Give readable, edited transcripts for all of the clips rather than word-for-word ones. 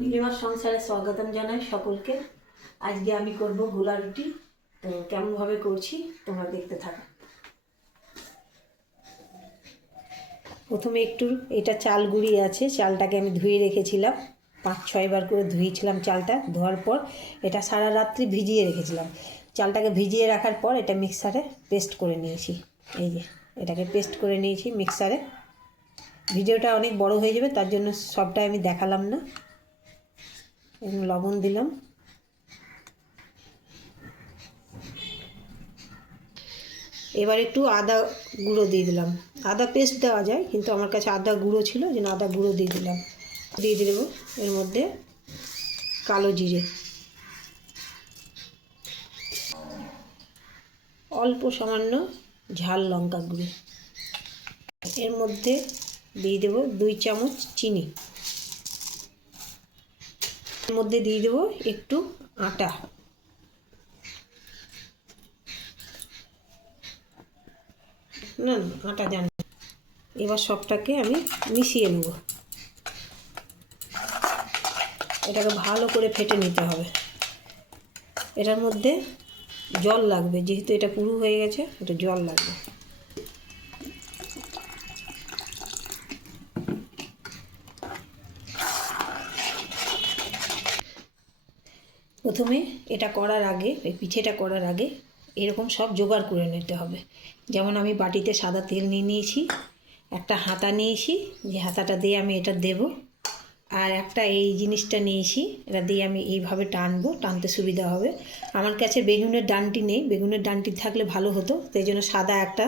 নীলিমার সংসারে স্বাগতম জানাই সকলকে। আজকে আমি করব গোলা রুটি। তো কেমনভাবে করছি তোমরা দেখতে থাকো। প্রথমে একটু এটা চাল গুঁড়ি আছে, চালটাকে আমি ধুয়ে রেখেছিলাম, 5-6 বার করে ধুয়েছিলাম চালটা। ধোয়ার পর এটা সারা রাত্রি ভিজিয়ে রেখেছিলাম। চালটাকে ভিজিয়ে রাখার পর এটা মিক্সারে পেস্ট করে নিয়েছি। এই যে এটাকে পেস্ট করে নিয়েছি মিক্সারে। ভিডিওটা অনেক বড় হয়ে যাবে, তার জন্য সবটা আমি দেখালাম না। লবণ দিলাম, এবার একটু আদা গুঁড়ো দিয়ে দিলাম। আদা পেস্ট দেওয়া যায়, কিন্তু আমার কাছে আদা গুঁড়ো ছিল, যেন আদা গুঁড়ো দিয়ে দিলাম। দিয়ে দেব এর মধ্যে কালো জিরে, অল্প সামান্য ঝাল লঙ্কা গুঁড়ো, এর মধ্যে দিয়ে দেব 2 চামচ চিনি, এর মধ্যে দিয়ে দেব একটু আটা, না আটা জানি। এবার সবটাকে আমি মিশিয়ে নেব। এটাকে ভালো করে ফেটে নিতে হবে। এটার মধ্যে জল লাগবে, যেহেতু এটা পুরো হয়ে গেছে, এটা জল লাগবে। প্রথমে এটা করার আগে, এই পিঠেটা করার আগে এরকম সব জোগাড় করে নিতে হবে। যেমন আমি বাটিতে সাদা তেল নিয়ে নিয়েছি, একটা হাতা নিয়েছি, যে হাতাটা দিয়ে আমি এটা দেব, আর একটা এই জিনিসটা নিয়েছি, এটা দিয়ে আমি এইভাবে টানবো, টানতে সুবিধা হবে। আমার কাছে বেগুনের ডান্টি নেই, বেগুনের ডান্টি থাকলে ভালো হতো, সেই জন্য সাদা একটা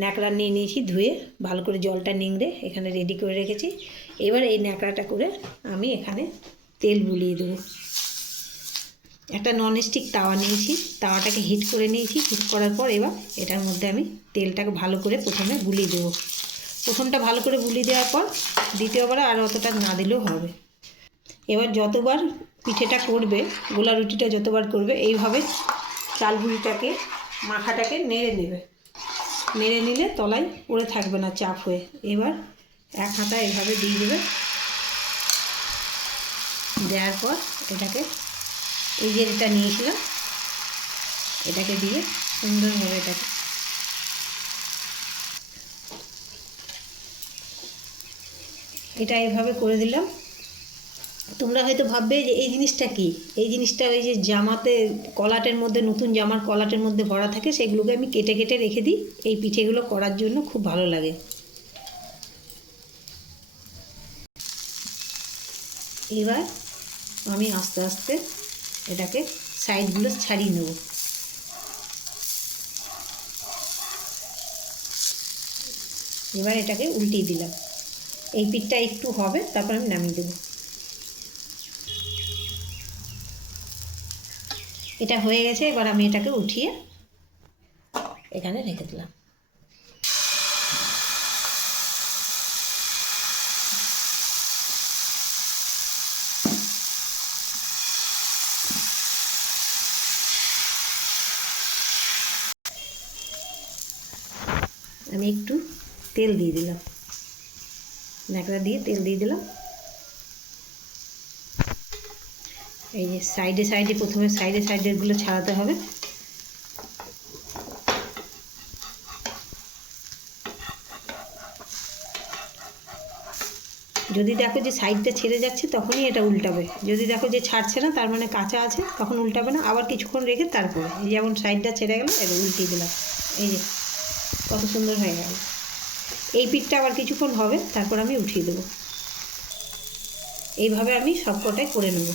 ন্যাকড়া নিয়ে নিয়েছি, ধুয়ে ভালো করে জলটা নিংড়ে এখানে রেডি করে রেখেছি। এবার এই ন্যাকড়াটা করে আমি এখানে তেল বুলিয়ে দেবো। একটা ননস্টিক তাওয়া নিয়েছি, তাওয়াটাকে হিট করে নিয়েছি। হিট করার পর এবার এটার মধ্যে আমি তেলটাকে ভালো করে প্রথমে বুলিয়ে দেবো। প্রথমটা ভালো করে বুলিয়ে দেওয়ার পর দ্বিতীয়বার আর অতটা না দিলেও হবে। এবার যতবার পিঠেটা করবে, গোলা রুটিটা যতবার করবে, এইভাবে চাল গুঁড়িটাকে, মাখাটাকে নেড়ে নেবে। নেড়ে নিলে তলায় পড়ে থাকবে না চাপ হয়ে। এবার এক হাতা এইভাবে দিয়ে দেবে। দেওয়ার পর এটাকে, এই যে এটা নিয়েছিলাম, এটাকে দিয়ে সুন্দরভাবে এটাকে এটা এইভাবে করে দিলাম। তোমরা হয়তো ভাববে যে এই জিনিসটা কি, এই জিনিসটা ওই যে জামাতে কলাটের মধ্যে, নতুন জামার কলাটের মধ্যে ভরা থাকে, সেগুলোকে আমি কেটে কেটে রেখে দিই এই পিঠেগুলো করার জন্য, খুব ভালো লাগে। এবার আমি আস্তে আস্তে এটাকে সাইডগুলো ছাড়িয়ে নেব। এবার এটাকে উল্টিয়ে দিলাম। এই পিঠটা একটু হবে, তারপর আমি নামিয়ে দেবো। এটা হয়ে গেছে, এবার আমি এটাকে উঠিয়ে এখানে রেখে দিলাম। আমি একটু তেল দিয়ে দিলাম, ন্যাকড়া দিয়ে তেল দিয়ে দিলাম। এই যে সাইডে সাইডে, প্রথমে সাইডে সাইডেরগুলো ছাড়াতে হবে। যদি দেখো যে সাইডটা ছেড়ে যাচ্ছে, তখনই এটা উল্টাবে। যদি দেখো যে ছাড়ছে না, তার মানে কাঁচা আছে, তখন উল্টাবে না। আবার কিছুক্ষণ রেখে তারপরে, এই যেমন সাইডটা ছেড়ে গেল, এটা উল্টিয়ে দিলাম। এই যে কত সুন্দর হয়ে গেল। এই পিঠটা আবার কিছুক্ষণ হবে, তারপর আমি উঠিয়ে দেবো। এইভাবে আমি সবকটাই করে নেব।